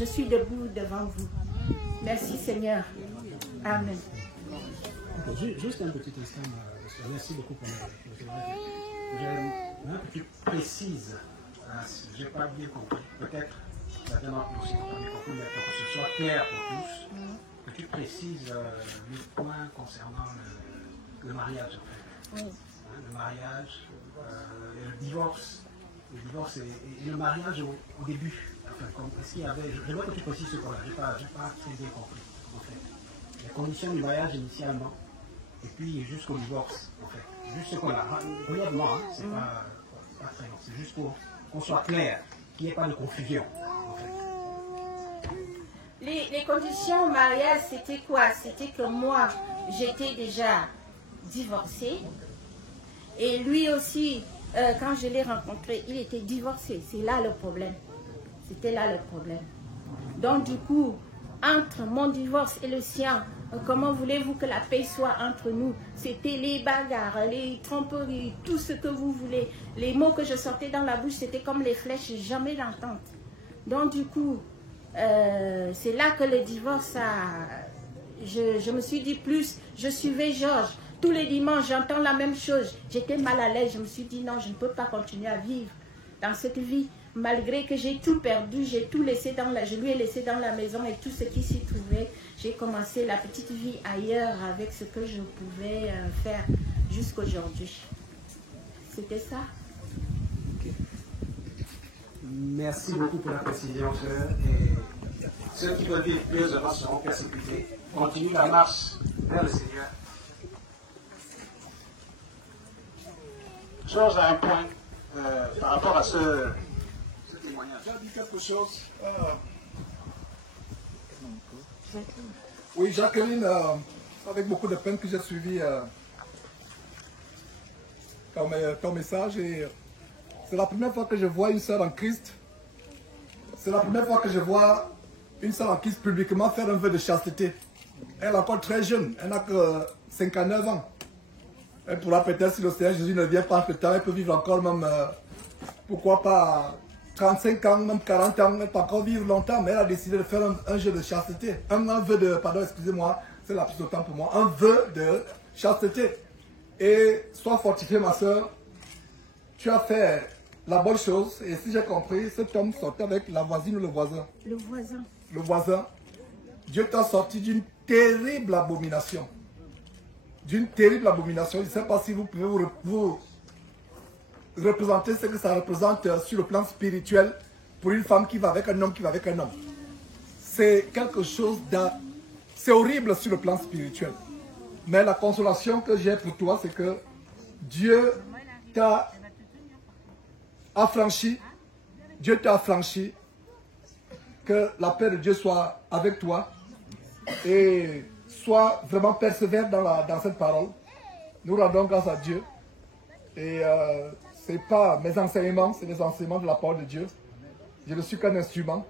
je suis debout devant vous. Merci Seigneur. Amen. Juste un petit instant, merci beaucoup pour le témoignage. J'aimerais que tu précises, je n'ai pas bien compris, peut-être, certainement que je n'ai pas bien compris, mais pour que ce soit clair pour tous, que tu précises les points concernant le mariage, en fait. Oui. Le mariage, le divorce et le mariage au début. Enfin, est-ce qu'il y avait, je veux que tu précises ce point-là, je n'ai pas très bien compris, en fait. Les conditions du mariage initialement, et puis jusqu'au divorce, en fait. Juste ce qu'on-là. Brièvement, hein, c'est pas très long, c'est juste pour qu'on soit clair, qu'il n'y ait pas de confusion, en fait. Les conditions au mariage, c'était quoi? C'était que moi, j'étais déjà divorcée. Et lui aussi, quand je l'ai rencontré, il était divorcé. C'est là le problème. C'était là le problème. Donc du coup, entre mon divorce et le sien, comment voulez-vous que la paix soit entre nous? C'était les bagarres, les tromperies, tout ce que vous voulez. Les mots que je sortais dans la bouche, c'était comme les flèches, jamais d'entente. Donc du coup, c'est là que le divorce a... Je me suis dit plus, je suivais Georges. Tous les dimanches, j'entends la même chose. J'étais mal à l'aise. Je me suis dit non, je ne peux pas continuer à vivre dans cette vie. Malgré que j'ai tout perdu, j'ai tout laissé je lui ai laissé dans la maison et tout ce qui s'y trouvait. J'ai commencé la petite vie ailleurs avec ce que je pouvais faire jusqu'aujourd'hui. C'était ça. Okay. Merci beaucoup pour la précision, sœur. Et ceux qui veulent vivre pieusement seront persécutés. Continue la marche vers le Seigneur. Georges a un point par rapport à ce témoignage. J'ai dit quelque chose. Oui, Jacqueline, avec beaucoup de peine que j'ai suivi ton message. C'est la première fois que je vois une sœur en Christ. C'est la première fois que je vois une sœur en Christ publiquement faire un vœu de chasteté. Elle est encore très jeune, elle n'a que 59 ans. Elle pourra peut-être, si le Seigneur Jésus ne vient pas entre temps, elle peut vivre encore même, pourquoi pas 35 ans, même 40 ans, elle peut encore vivre longtemps, mais elle a décidé de faire un jeu de chasteté. Un vœu de, pardon, excusez-moi, c'est la plus de temps pour moi, un vœu de chasteté. Et sois fortifiée, ma soeur, tu as fait la bonne chose, et si j'ai compris, cet homme sortait avec la voisine ou le voisin. Le voisin. Le voisin. Dieu t'a sorti d'une terrible abomination. D'une terrible abomination. Je ne sais pas si vous pouvez vous représenter ce que ça représente sur le plan spirituel pour une femme qui va avec un homme qui va avec un homme. C'est quelque chose c'est horrible sur le plan spirituel. Mais la consolation que j'ai pour toi, c'est que Dieu t'a affranchi. Dieu t'a affranchi. Que la paix de Dieu soit avec toi. Et sois vraiment persévère dans cette parole. Nous rendons grâce à Dieu. Et ce n'est pas mes enseignements, c'est les enseignements de la parole de Dieu. Je ne suis qu'un instrument.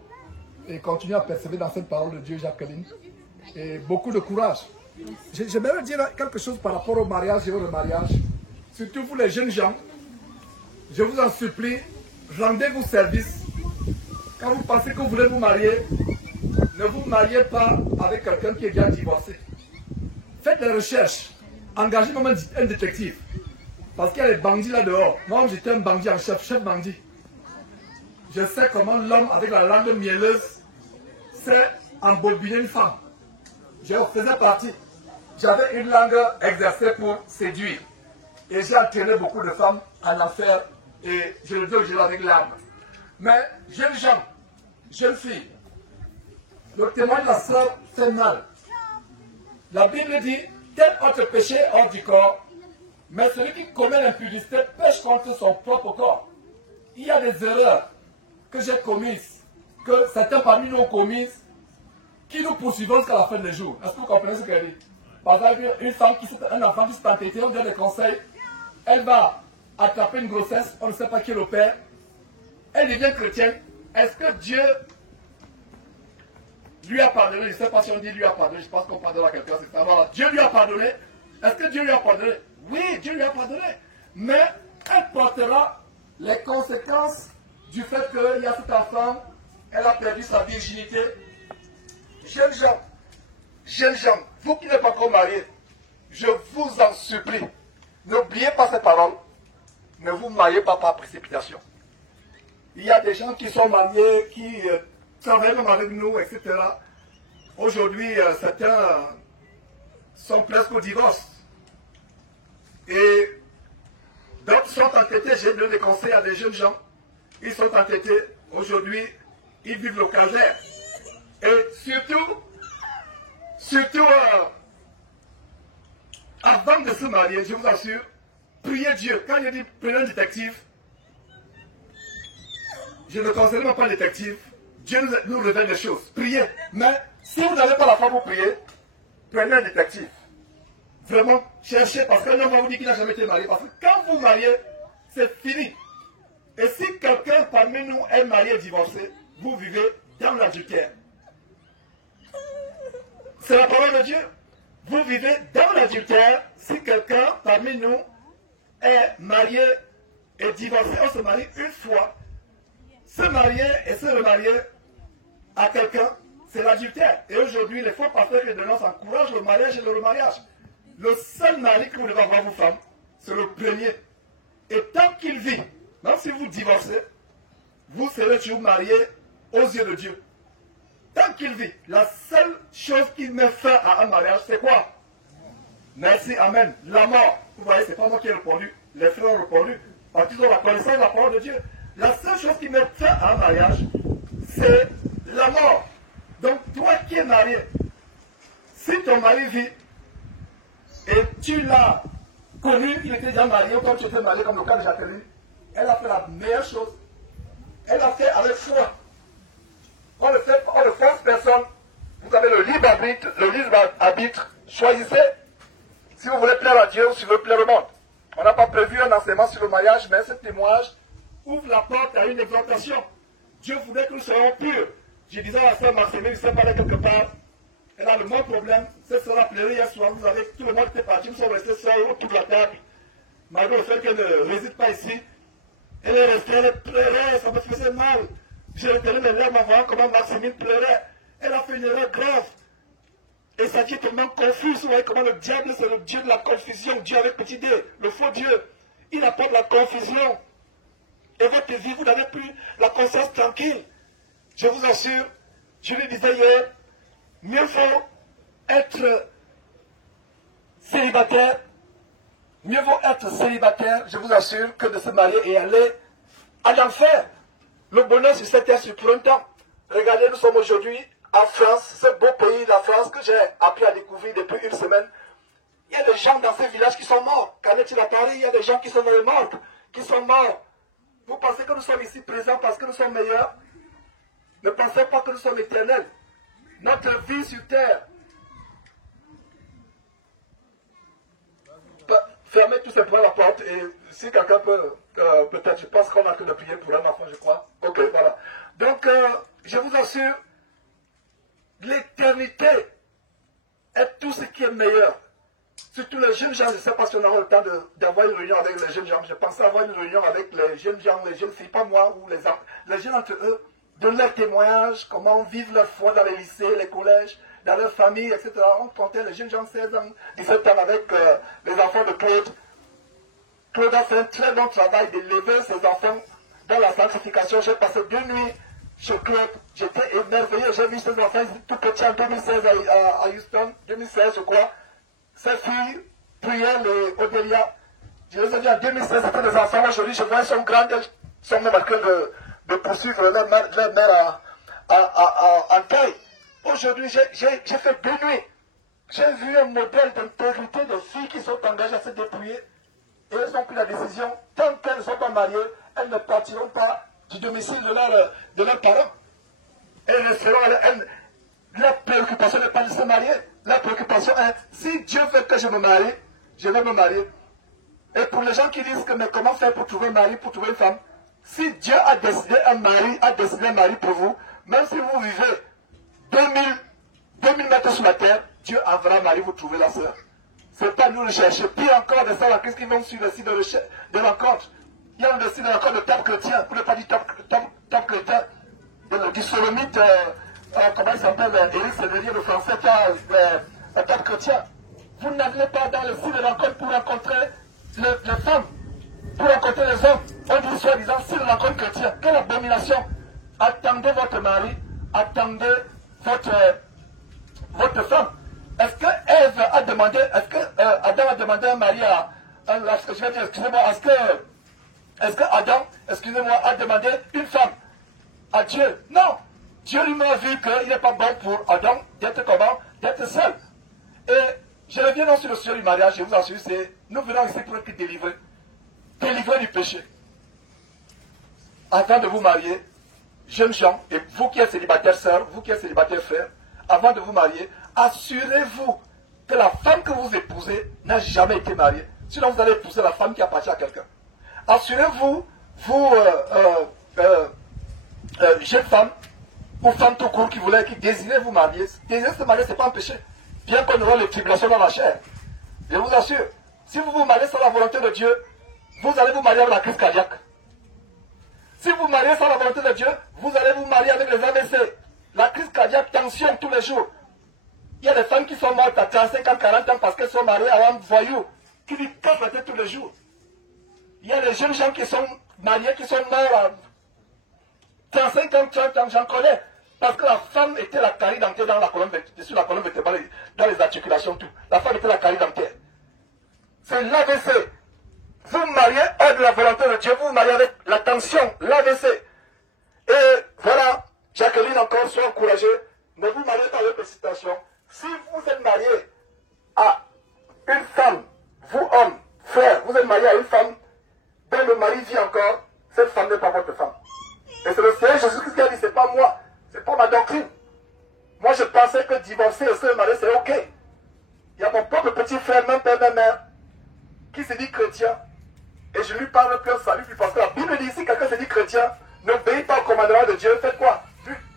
Et continue à persévérer dans cette parole de Dieu, Jacqueline. Et beaucoup de courage. J'aimerais dire quelque chose par rapport au mariage et au remariage. Surtout vous les jeunes gens, je vous en supplie, rendez-vous service. Quand vous pensez que vous voulez vous marier, ne vous mariez pas avec quelqu'un qui est déjà divorcé. Faites des recherches. Engagez même un détective. Parce qu'il y a des bandits là dehors. Moi, j'étais un bandit en chef bandit. Je sais comment l'homme avec la langue mielleuse sait embobiner une femme. Je faisais partie. J'avais une langue exercée pour séduire. Et j'ai entraîné beaucoup de femmes à l'enfer. Et je le dis aujourd'hui avec larmes. Mais jeunes gens, jeunes filles, le témoin de la sœur fait mal. La Bible dit, tel autre péché hors du corps, mais celui qui commet l'impudicité pêche contre son propre corps. Il y a des erreurs que j'ai commises, que certains parmi nous ont commises, qui nous poursuivent jusqu'à la fin des jours. Est-ce que vous comprenez ce qu'elle dit? Par exemple, un enfant qui s'est entêté, on donne des conseils, elle va attraper une grossesse, on ne sait pas qui est le père, elle devient chrétienne. Est-ce que Dieu lui a pardonné? Je ne sais pas si on dit lui a pardonné, je pense qu'on pardonne à quelqu'un, c'est ça. Voilà. Dieu lui a pardonné. Est-ce que Dieu lui a pardonné? Oui, Dieu lui a pardonné. Mais elle portera les conséquences du fait qu'il y a cet enfant elle a perdu sa virginité. Jeunes gens, vous qui n'êtes pas encore mariés, je vous en supplie, n'oubliez pas ces paroles, ne vous mariez pas par précipitation. Il y a des gens qui sont mariés, qui travaillent même avec nous, etc. Aujourd'hui, certains sont presque au divorce. Et d'autres sont entêtés, j'ai donné des conseils à des jeunes gens, ils sont entêtés, aujourd'hui, ils vivent le calvaire. Et surtout, avant de se marier, je vous assure, priez Dieu. Quand je dis prenez un détective, je ne conseille même pas un détective. Dieu nous révèle les choses. Priez. Mais si vous n'avez pas la foi pour prier, prenez un détective. Vraiment, cherchez, parce qu'un homme va vous dire qu'il n'a jamais été marié. Parce que quand vous mariez, c'est fini. Et si quelqu'un parmi nous est marié et divorcé, vous vivez dans l'adultère. C'est la parole de Dieu. Vous vivez dans l'adultère si quelqu'un parmi nous est marié et divorcé. On se marie une fois. Se marier et se remarier à quelqu'un, c'est l'adultère. Et aujourd'hui, les faux pasteurs et dénoncent encouragent le mariage et le remariage. Le seul mari que vous devez avoir, vos femmes, c'est le premier. Et tant qu'il vit, même si vous divorcez, vous serez toujours mariés aux yeux de Dieu. Tant qu'il vit, la seule chose qui met fin à un mariage, c'est quoi? Merci, amen. La mort. Vous voyez, ce n'est pas moi qui ai répondu. Les frères ont répondu. Parce qu'ils ont la connaissance de la parole de Dieu. La seule chose qui met fin à un mariage, c'est la mort. Donc, toi qui es marié, si ton mari vit, et tu l'as connu, il était déjà marié, comme tu étais marié, comme le cas de Jacqueline, elle a fait la meilleure chose. Elle a fait avec foi. On ne force personne. Vous avez le libre arbitre. Choisissez si vous voulez plaire à Dieu ou si vous voulez plaire au monde. On n'a pas prévu un enseignement sur le mariage, mais ce témoignage ouvre la porte à une exhortation. Dieu voudrait que nous soyons purs. Je disais à la sœur Marceline, je sais pas quelque part, elle a le même problème. Cette sœur a pleuré hier soir, vous avez, tout le monde était parti, nous sommes restés seuls autour de la table. Malgré le fait qu'elle ne réside pas ici, elle est restée, elle pleurait, ça me faisait mal. J'ai retenu les larmes en voyant comment Maximine pleurait. Elle a fait une erreur grave. Et ça dit tellement confus. Vous voyez comment le diable, c'est le Dieu de la confusion. Dieu avec petit d, le faux Dieu. Il apporte la confusion. Et votre vie, vous n'avez plus la conscience tranquille. Je vous assure, je le disais hier, mieux vaut être célibataire. Mieux vaut être célibataire, je vous assure, que de se marier et aller à l'enfer. Le bonheur sur cette terre, c'est pour un temps. Regardez, nous sommes aujourd'hui en France, ce beau pays, la France, que j'ai appris à découvrir depuis une semaine. Il y a des gens dans ces villages qui sont morts. Qu'en est-il à Paris? Il y a des gens qui sont dans les morgues, qui sont morts. Vous pensez que nous sommes ici présents parce que nous sommes meilleurs? Ne pensez pas que nous sommes éternels. Notre vie sur terre. Fermez tout simplement la porte et si quelqu'un peut, peut-être, je pense qu'on a que de prier pour un enfant, je crois. Ok, voilà. Donc, je vous assure, l'éternité est tout ce qui est meilleur. Surtout les jeunes gens, je ne sais pas si on aura le temps d'avoir une réunion avec les jeunes gens. Je pensais avoir une réunion avec les jeunes gens, les jeunes filles, pas moi, ou les jeunes entre eux, donner leur témoignage, comment vivre leur foi dans les lycées, les collèges, dans leur famille, etc. On comptait les jeunes gens 16 ans, 17 ans avec les enfants de Claude. Claude a fait un très bon travail d'élever ses enfants dans la sanctification. J'ai passé 2 nuits chez Claude. J'étais émerveillé. J'ai vu ses enfants tout petits en 2016 à Houston, 2016 je crois. Ces filles priaient les Odélia. Je les ai vus en 2016, c'était des enfants. Aujourd'hui, je vois, elles sont grandes, elles sont même en train de poursuivre leur mère en taille. Aujourd'hui, j'ai fait 2 nuits. J'ai vu un modèle d'intégrité de filles qui sont engagées à se dépouiller. Et elles ont pris la décision, tant qu'elles ne sont pas mariées, elles ne partiront pas du domicile de leurs parents. Elles resteront, leur préoccupation n'est pas de se marier. La préoccupation est, si Dieu veut que je me marie, je vais me marier. Et pour les gens qui disent que, mais comment faire pour trouver un mari, pour trouver une femme? Si Dieu a décidé un mari pour vous, même si vous vivez 2000 mètres sur la terre, Dieu enverra un mari vous trouver la sœur. Ce n'est pas nous le chercher. Pire encore, des salles qui vont sur le site de rencontre. Il y a le site de rencontre de Top Chrétien, pour ne pas dire top chrétien. du sodomite, comment il s'appelle, Éric Sévérier, le français, qui a un père chrétien. Vous n'allez pas dans le site de rencontre pour rencontrer les femmes, pour rencontrer les hommes. On dit soi-disant site de rencontre chrétien. Quelle abomination! Attendez votre mari, attendez votre femme. Est-ce que Ève a demandé, est-ce que Adam a demandé un mari je vais dire, excusez-moi, est-ce que Adam, excusez-moi, a demandé une femme à Dieu? Non. Dieu lui a vu qu'il n'est pas bon pour Adam d'être comment? D'être seul. Et je reviens donc sur le sujet du mariage, je vous assure, c'est nous venons ici pour être délivrés du péché. Avant de vous marier, jeunes gens, et vous qui êtes célibataires sœurs, vous qui êtes célibataires frères, avant de vous marier, assurez-vous que la femme que vous épousez n'a jamais été mariée. Sinon, vous allez épouser la femme qui appartient à quelqu'un. Assurez-vous, vous, jeune femme, ou femme tout court qui désirez vous marier, désirer se marier, ce n'est pas un péché. Bien qu'on aura les tribulations dans la chair. Je vous assure, si vous vous mariez sans la volonté de Dieu, vous allez vous marier avec la crise cardiaque. Si vous vous mariez sans la volonté de Dieu, vous allez vous marier avec les AVC. La crise cardiaque, tension tous les jours. Il y a des femmes qui sont mortes à 35 ans, 40 ans parce qu'elles sont mariées à un voyou qui lui casse la tête tous les jours. Il y a des jeunes gens qui sont mariés, qui sont morts à 35 ans, 30 ans, j'en connais. Parce que la femme était la carie dentaire dans la colonne, sur la colonne vertébrale, dans les articulations, tout. La femme était la carie dentaire. C'est l'AVC. Vous vous mariez hors de la volonté de Dieu, vous vous mariez avec la tension, l'AVC. Et voilà, Jacqueline encore, sois encouragée. Ne vous mariez pas avec précipitation. Si vous êtes marié à une femme, vous homme, frère, vous êtes marié à une femme, dont le mari vit encore, cette femme n'est pas votre femme. Et c'est le Seigneur Jésus-Christ qui a dit, c'est pas moi, c'est pas ma doctrine. Moi je pensais que divorcer et se marier c'est ok. Il y a mon propre petit frère, même père, même mère, qui se dit chrétien. Et je lui parle que salut, parce que la Bible dit, si quelqu'un se dit chrétien, n'obéit pas au commandement de Dieu, faites quoi?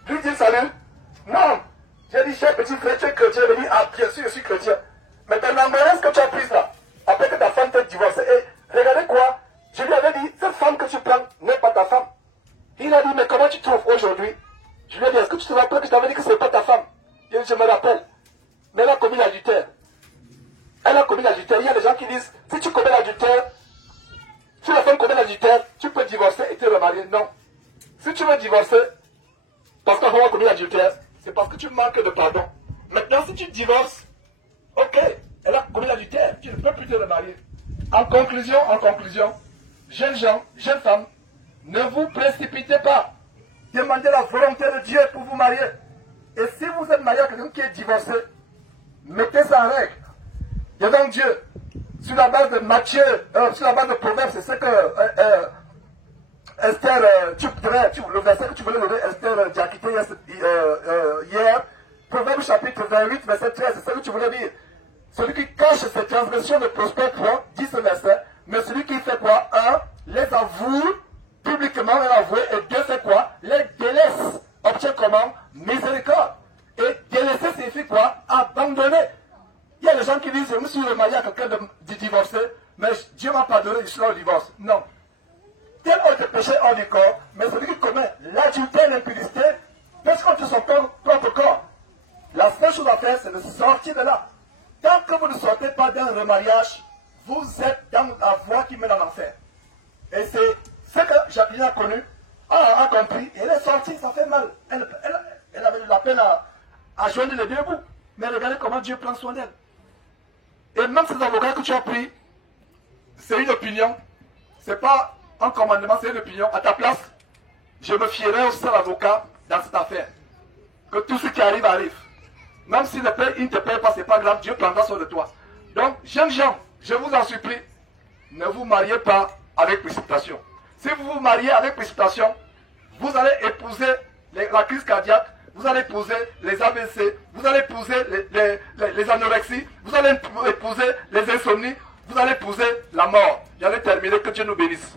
Lui dire salut? Non. J'ai dit, cher petit frère, tu es chrétien. Il dit, ah bien sûr, je suis chrétien. Mais dans l'embarras que tu as prise là, après que ta femme t'ait divorcé, et regardez quoi? Je lui avais dit, cette femme que tu prends n'est pas ta femme. Il a dit, mais comment tu trouves aujourd'hui? Je lui ai dit, est-ce que tu te rappelles que je t'avais dit que ce n'est pas ta femme? Il a dit, je me rappelle. Mais elle a commis l'adultère. Elle a commis l'adultère. Il y a des gens qui disent, si tu commets l'adultère, si la femme commet l'adultère, tu peux divorcer et te remarier. Non. Si tu veux divorcer, parce que la femme a commis l'adultère, c'est parce que tu manques de pardon. Maintenant, si tu divorces, ok, elle a commis l'adultère, tu ne peux plus te remarier. En conclusion, jeunes gens, jeunes femmes, ne vous précipitez pas. Demandez la volonté de Dieu pour vous marier. Et si vous êtes marié à quelqu'un qui est divorcé, mettez ça en règle. Devant Dieu, sur la base de Matthieu, sur la base de Proverbes, c'est ce que Esther, le verset que tu voulais lever, Esther qui a quitté hier, Proverbes chapitre 28, verset 13, c'est ce que tu voulais dire. Celui qui cache ses transgressions ne prospère point, dit ce verset, mais celui qui fait quoi? Un, les avoue publiquement, les avouer, et deux, fait quoi? Les délaisse, obtient comment? Miséricorde. Et délaisser signifie quoi? Abandonner. Il y a des gens qui disent, je me suis remarié à quelqu'un de divorcé, mais Dieu m'a pardonné, je suis au divorce. Non. Tel autre péché hors du corps, mais celui qui commet l'adultère et l'impudicité, pêche contre son propre corps. La seule chose à faire, c'est de sortir de là. Tant que vous ne sortez pas d'un remariage, vous êtes dans la voie qui mène à l'enfer. Et c'est ce que Jacqueline a connu, a compris, et elle est sortie, ça fait mal. Elle avait la peine à joindre les deux bouts. Mais regardez comment Dieu prend soin d'elle. Et même ces avocats que tu as pris, c'est une opinion. C'est pas un commandement, c'est une opinion. À ta place, je me fierai au seul avocat dans cette affaire. Que tout ce qui arrive, arrive. Même s'il ne te paye pas, c'est pas grave, Dieu prendra soin de toi. Donc, jeunes gens, je vous en supplie, ne vous mariez pas avec précipitation. Si vous vous mariez avec précipitation, vous allez épouser la crise cardiaque, vous allez épouser les AVC, vous allez épouser les anorexies, vous allez épouser les insomnies, vous allez épouser la mort. J'allais terminer, que Dieu nous bénisse.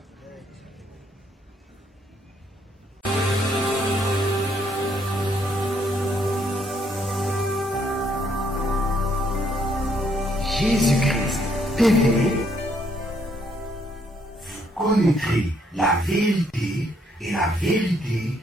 Jésus-Christ TV, vous connaîtrez la vérité et la vérité